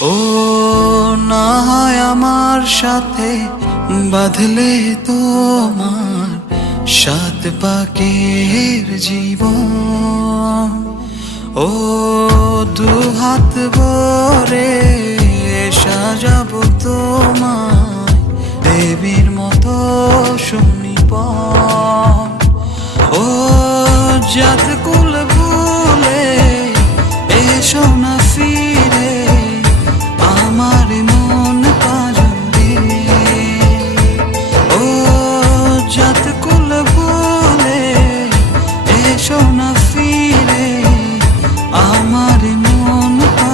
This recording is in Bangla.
ও না হয় আমার সাথে বাঁধলে তোমার সাত পাকের জীবন। ও দু হাত ভরে সাজাবো তোমায় দেবীর মতো সুনিপন। ও জাত কুল